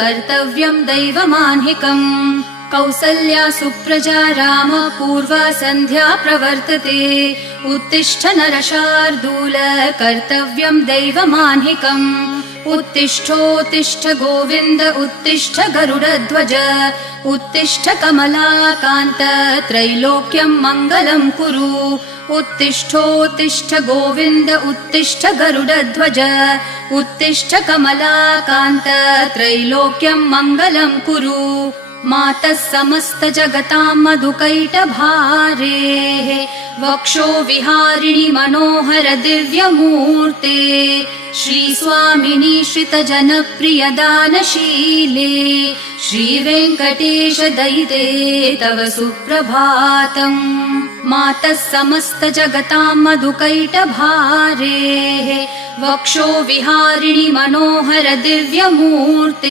कर्तव्यं दैवमान्हिकम् कौसल्या सुप्रजा राम पूर्वा सन्ध्या प्रवर्तते उत्तिष्ठ नरशार्दूल कर्तव्यं दैवमान्हिकम् उत्तिष्ठोत्तिष्ठ गोविन्द उत्तिष्ठ गरुडध्वज उत्तिष्ठ कमलाकान्त त्रैलोक्यं मङ्गलं कुरु उत्तिष्ठोत्तिष्ठ गोविन्द उत्तिष्ठ गरुडध्वज उत्तिष्ठ कमलाकान्त त्रैलोक्यं मङ्गलं कुरु मातः समस्त जगतां मधुकैटभारेः वक्षो विहारिणि मनोहर दिव्यमूर्ते श्रीस्वामिनि श्रितजनप्रिय दानशीले श्रीवेङ्कटेश दयिते तव सुप्रभातम् मातः समस्त जगतां मधुकैटभारेः वक्षो विहारिणि मनोहर दिव्यमूर्ते